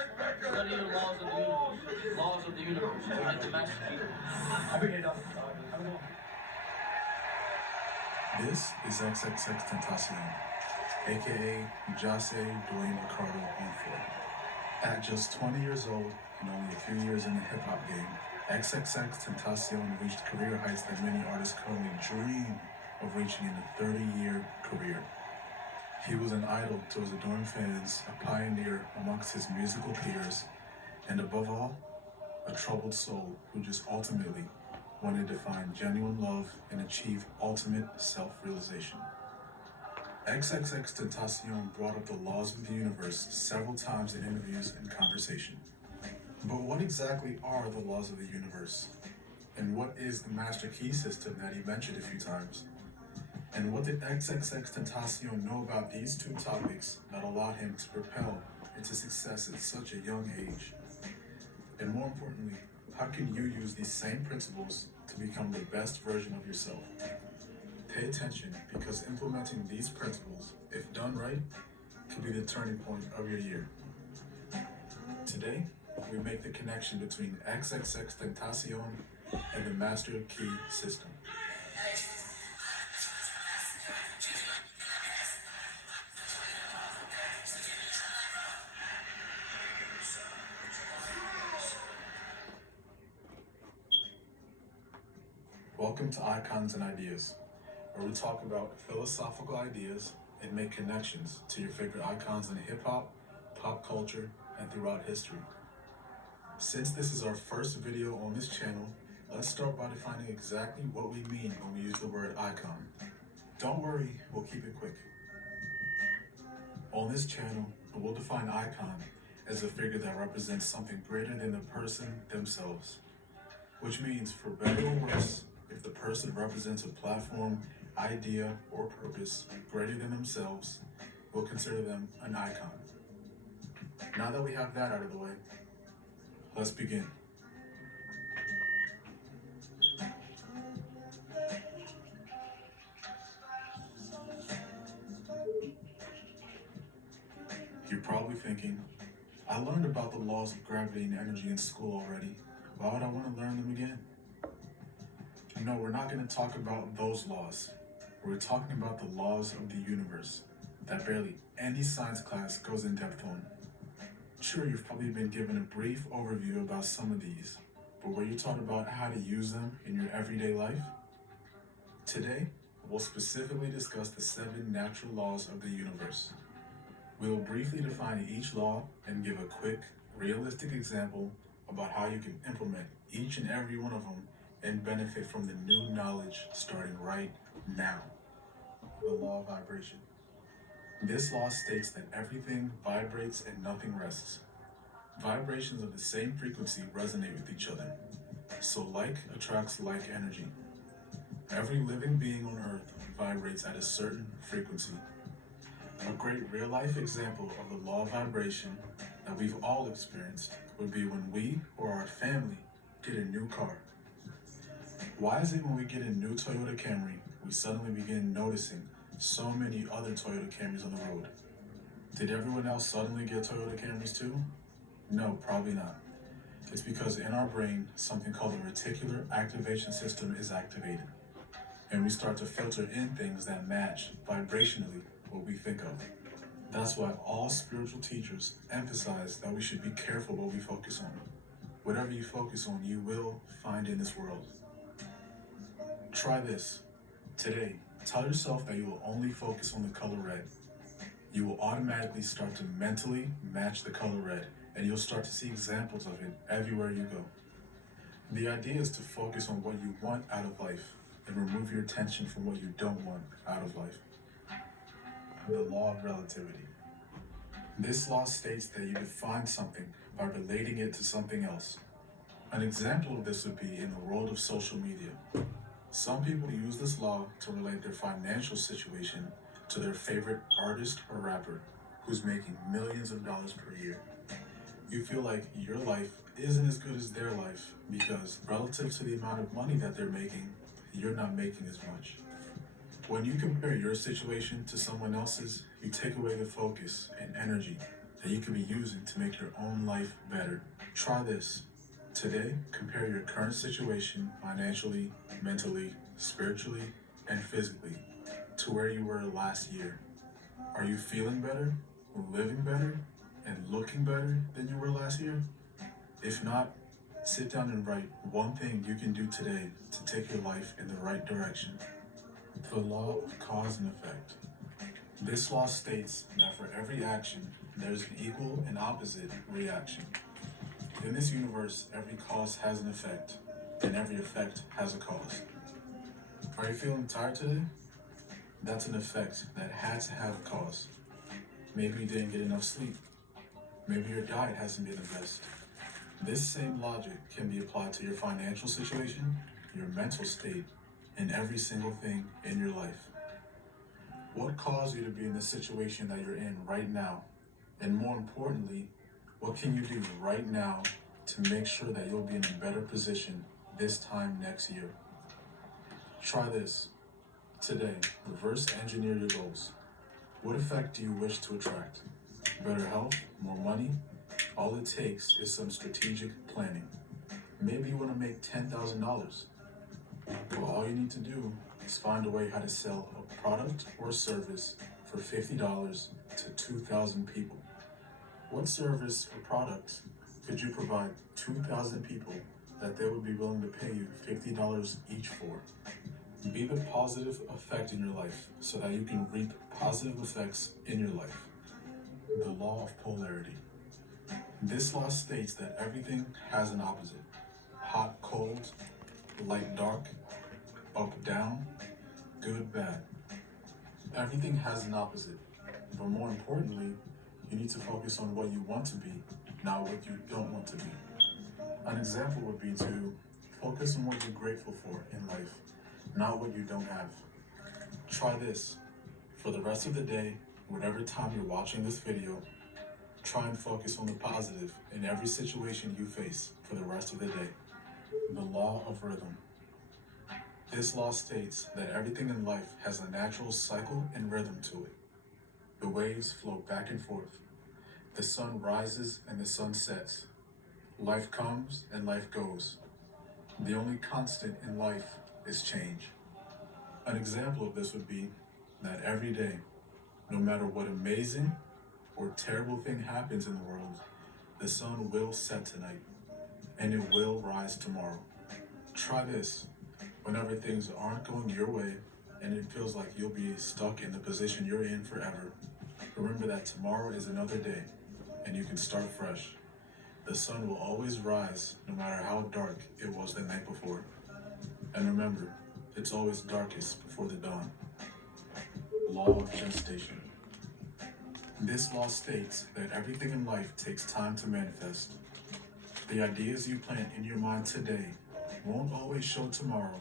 Study the laws of the universe. Laws of the universe. Like the master key. This is XXX Tentacion, aka Jose Dwayne Ricardo Onford. At just 20 years old and only a few years in the hip hop game, XXX Tentacion reached career heights that many artists currently dream of reaching in a 30-year career. He was an idol to his adoring fans, a pioneer amongst his musical peers, and above all, a troubled soul who just ultimately wanted to find genuine love and achieve ultimate self-realization. XXX Tentacion brought up the laws of the universe several times in interviews and conversation. But what exactly are the laws of the universe? And what is the master key system that he mentioned a few times? And what did XXX Tentacion know about these two topics that allowed him to propel into success at such a young age? And more importantly, how can you use these same principles to become the best version of yourself? Pay attention, because implementing these principles, if done right, could be the turning point of your year. Today, we make the connection between XXX Tentacion and the Master Key system. Welcome to Icons and Ideas, where we talk about philosophical ideas and make connections to your favorite icons in hip-hop, pop culture, and throughout history. Since this is our first video on this channel, let's start by defining exactly what we mean when we use the word icon. Don't worry, we'll keep it quick. On this channel, we'll define icon as a figure that represents something greater than the person themselves. Which means, for better or worse, if the person represents a platform, idea, or purpose greater than themselves, we'll consider them an icon. Now that we have that out of the way, let's begin. You're probably thinking, I learned about the laws of gravity and energy in school already. Why would I want to learn them again? No, we're not going to talk about those laws. We're talking about the laws of the universe that barely any science class goes in depth on. Sure, you've probably been given a brief overview about some of these, but were you taught about how to use them in your everyday life? Today, we'll specifically discuss the 7 natural laws of the universe. We'll briefly define each law and give a quick, realistic example about how you can implement each and every one of them and benefit from the new knowledge starting right now. The law of vibration. This law states that everything vibrates and nothing rests. Vibrations of the same frequency resonate with each other, so like attracts like energy. Every living being on Earth vibrates at a certain frequency. A great real-life example of the law of vibration that we've all experienced would be when we or our family get a new car. Why is it when we get a new Toyota Camry, we suddenly begin noticing so many other Toyota Camrys on the road? Did everyone else suddenly get Toyota Camrys too? No, probably not. It's because in our brain, something called the reticular activation system is activated, and we start to filter in things that match vibrationally what we think of. That's why all spiritual teachers emphasize that we should be careful what we focus on. Whatever you focus on, you will find in this world. Try this. Today, tell yourself that you will only focus on the color red. You will automatically start to mentally match the color red, and you'll start to see examples of it everywhere you go. The idea is to focus on what you want out of life and remove your attention from what you don't want out of life. The law of relativity. This law states that you define something by relating it to something else. An example of this would be in the world of social media. Some people use this law to relate their financial situation to their favorite artist or rapper who's making millions of dollars per year. You feel like your life isn't as good as their life because relative to the amount of money that they're making, you're not making as much. When you compare your situation to someone else's, you take away the focus and energy that you could be using to make your own life better. Try this. Today, compare your current situation financially, mentally, spiritually, and physically to where you were last year. Are you feeling better, living better, and looking better than you were last year? If not, sit down and write one thing you can do today to take your life in the right direction. The law of cause and effect. This law states that for every action, there is an equal and opposite reaction. In this universe, every cause has an effect, and every effect has a cause. Are you feeling tired today? That's an effect that had to have a cause. Maybe you didn't get enough sleep. Maybe your diet hasn't been the best. This same logic can be applied to your financial situation, your mental state, and every single thing in your life. What caused you to be in the situation that you're in right now? And more importantly, what can you do right now to make sure that you'll be in a better position this time next year? Try this. Today, reverse engineer your goals. What effect do you wish to attract? Better health, more money? All it takes is some strategic planning. Maybe you want to make $10,000. Well, all you need to do is find a way how to sell a product or service for $50 to 2,000 people. What service or product could you provide 2,000 people that they would be willing to pay you $50 each for? Be the positive effect in your life so that you can reap positive effects in your life. The law of polarity. This law states that everything has an opposite. Hot, cold, light, dark, up, down, good, bad. Everything has an opposite. But more importantly, you need to focus on what you want to be, not what you don't want to be. An example would be to focus on what you're grateful for in life, not what you don't have. Try this. For the rest of the day, whatever time you're watching this video, try and focus on the positive in every situation you face for the rest of the day. The law of rhythm. This law states that everything in life has a natural cycle and rhythm to it. The waves flow back and forth. The sun rises and the sun sets. Life comes and life goes. The only constant in life is change. An example of this would be that every day, no matter what amazing or terrible thing happens in the world, the sun will set tonight and it will rise tomorrow. Try this. Whenever things aren't going your way and it feels like you'll be stuck in the position you're in forever, remember that tomorrow is another day and you can start fresh. The sun will always rise no matter how dark it was the night before. And remember, it's always darkest before the dawn. Law of gestation. This law states that everything in life takes time to manifest. The ideas you plant in your mind today won't always show tomorrow,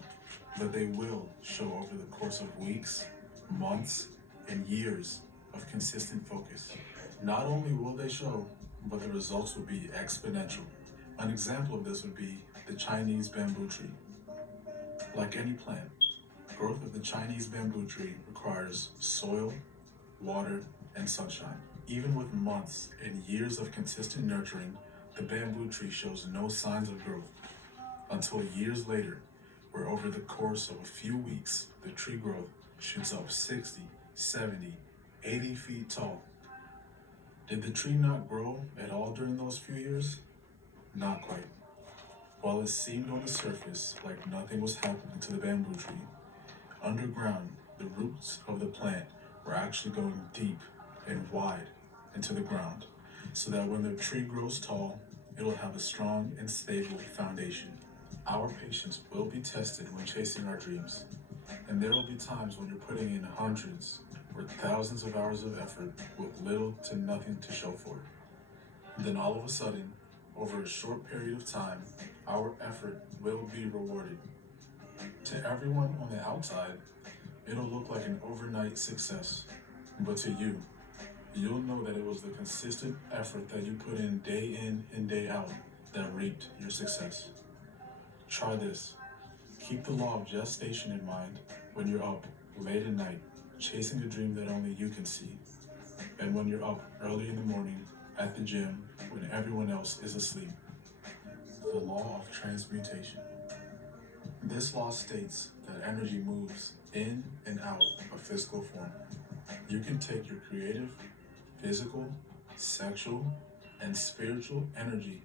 but they will show over the course of weeks, months, and years of consistent focus. Not only will they show, but the results will be exponential. An example of this would be the Chinese bamboo tree. Like any plant, growth of the Chinese bamboo tree requires soil, water, and sunshine. Even with months and years of consistent nurturing, the bamboo tree shows no signs of growth until years later, where over the course of a few weeks, the tree growth shoots up 60, 70, 80 feet tall. Did the tree not grow at all during those few years? Not quite. While it seemed on the surface like nothing was happening to the bamboo tree, underground, the roots of the plant were actually going deep and wide into the ground, so that when the tree grows tall, it'll have a strong and stable foundation. Our patience will be tested when chasing our dreams, and there will be times when you're putting in hundreds or thousands of hours of effort with little to nothing to show for it. Then all of a sudden, over a short period of time, our effort will be rewarded. To everyone on the outside, it'll look like an overnight success, but to you, you'll know that it was the consistent effort that you put in and day out that reaped your success. Try this. Keep the law of gestation in mind when you're up late at night, chasing a dream that only you can see. And when you're up early in the morning, at the gym when everyone else is asleep. The law of transmutation. This law states that energy moves in and out of physical form. You can take your creative, physical, sexual, and spiritual energy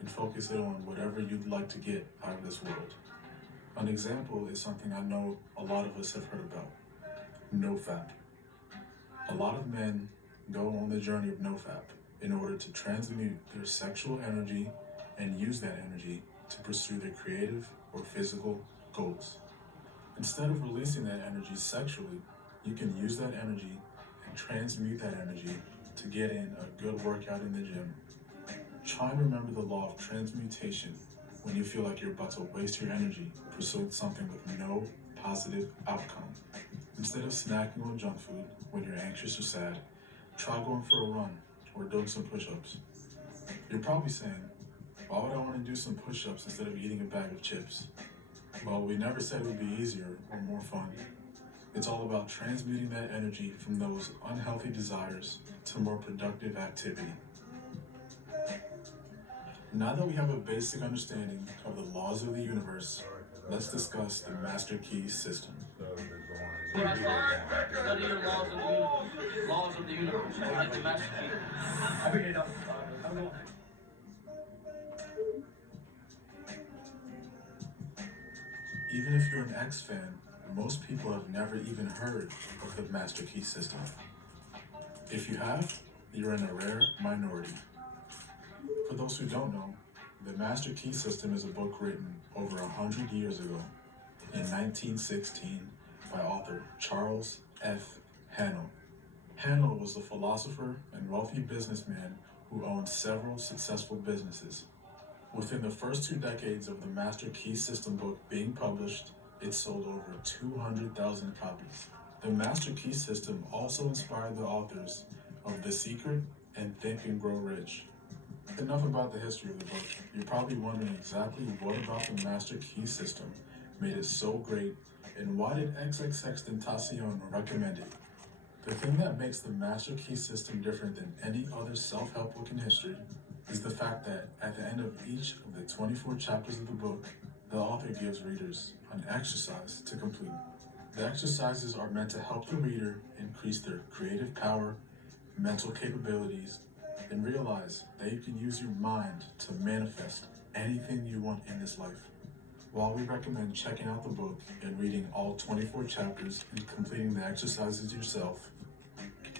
and focus it on whatever you'd like to get out of this world. An example is something I know a lot of us have heard about: NoFap. A lot of men go on the journey of NoFap in order to transmute their sexual energy and use that energy to pursue their creative or physical goals. Instead of releasing that energy sexually, you can use that energy and transmute that energy to get in a good workout in the gym. Try and remember the law of transmutation when you feel like you're about to waste your energy pursuing something with no positive outcome. Instead of snacking on junk food when you're anxious or sad, try going for a run or doing some push-ups. You're probably saying, why would I want to do some push-ups instead of eating a bag of chips? Well, we never said it would be easier or more fun. It's all about transmuting that energy from those unhealthy desires to more productive activity. Now that we have a basic understanding of the laws of the universe, let's discuss the Master Key System. What I said, study your laws of the universe. Laws of the universe. You get the master key. I figured it out. Have a good one. Even if you're an X fan, most people have never even heard of the Master Key System. If you have, you're in a rare minority. For those who don't know, the Master Key System is a book written over 100 years ago, in 1916, by author Charles F. Haanel. Haanel was a philosopher and wealthy businessman who owned several successful businesses. Within the first 2 decades of the Master Key System book being published, it sold over 200,000 copies. The Master Key System also inspired the authors of The Secret and Think and Grow Rich. Enough about the history of the book. You're probably wondering exactly what about the Master Key System made it so great, and why did XXXTentacion recommend it? The thing that makes the Master Key System different than any other self-help book in history is the fact that at the end of each of the 24 chapters of the book, the author gives readers an exercise to complete. The exercises are meant to help the reader increase their creative power, mental capabilities, and realize that you can use your mind to manifest anything you want in this life. While we recommend checking out the book and reading all 24 chapters and completing the exercises yourself,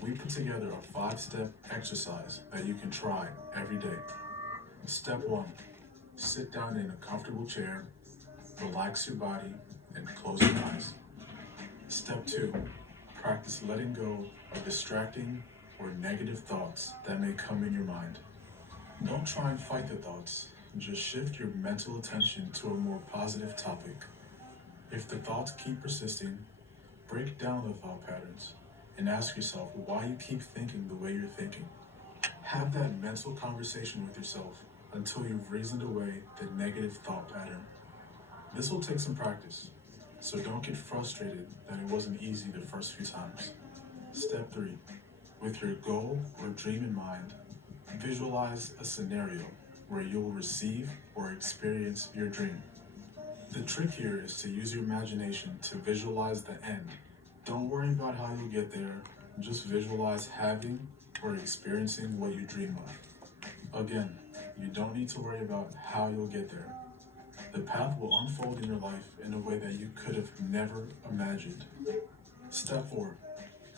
we put together a 5-step exercise that you can try every day. Step 1, sit down in a comfortable chair, relax your body, and close your eyes. Step 2, practice letting go of distracting or negative thoughts that may come in your mind. Don't try and fight the thoughts, just shift your mental attention to a more positive topic. If the thoughts keep persisting, break down the thought patterns and ask yourself why you keep thinking the way you're thinking. Have that mental conversation with yourself until you've reasoned away the negative thought pattern. This will take some practice, so don't get frustrated that it wasn't easy the first few times. Step 3, with your goal or dream in mind, visualize a scenario where you'll receive or experience your dream. The trick here is to use your imagination to visualize the end. Don't worry about how you'll get there, just visualize having or experiencing what you dream of. Again, you don't need to worry about how you'll get there. The path will unfold in your life in a way that you could have never imagined. Step 4,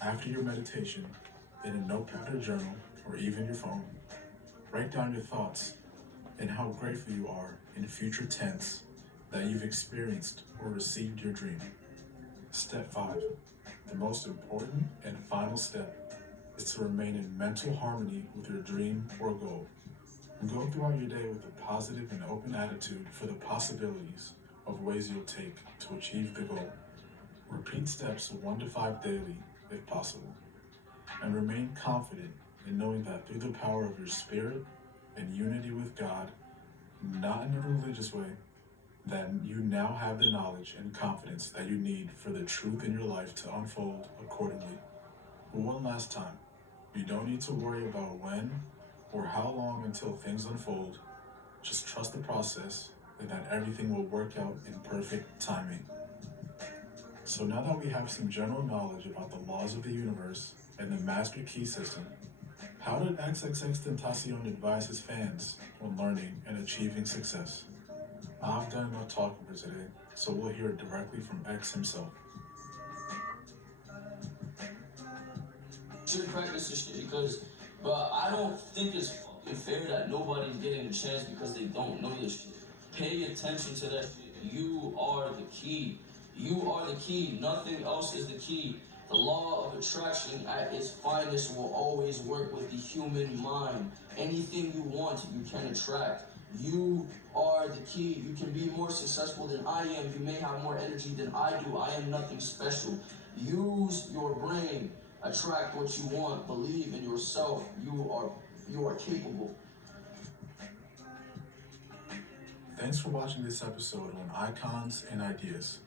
after your meditation, in a notepad or journal, or even your phone, write down your thoughts and how grateful you are in future tense that you've experienced or received your dream. Step 5, the most important and final step is to remain in mental harmony with your dream or goal. Go throughout your day with a positive and open attitude for the possibilities of ways you'll take to achieve the goal. Repeat steps 1 to 5 daily if possible, and remain confident in knowing that through the power of your spirit and unity with God, not in a religious way, that you now have the knowledge and confidence that you need for the truth in your life to unfold accordingly. But one last time, you don't need to worry about when or how long until things unfold. Just trust the process and that everything will work out in perfect timing. So now that we have some general knowledge about the laws of the universe and the Master Key system, how did XXXTentacion advise his fans on learning and achieving success? I've done enough talking for today, so we'll hear it directly from X himself. Should practice this shit because, but I don't think it's fucking fair that nobody's getting a chance because they don't know this shit. Pay attention to that shit. You are the key. You are the key. Nothing else is the key. The law of attraction at its finest will always work with the human mind. Anything you want, you can attract. You are the key. You can be more successful than I am. You may have more energy than I do. I am nothing special. Use your brain. Attract what you want. Believe in yourself. You are capable. Thanks for watching this episode on Icons and Ideas.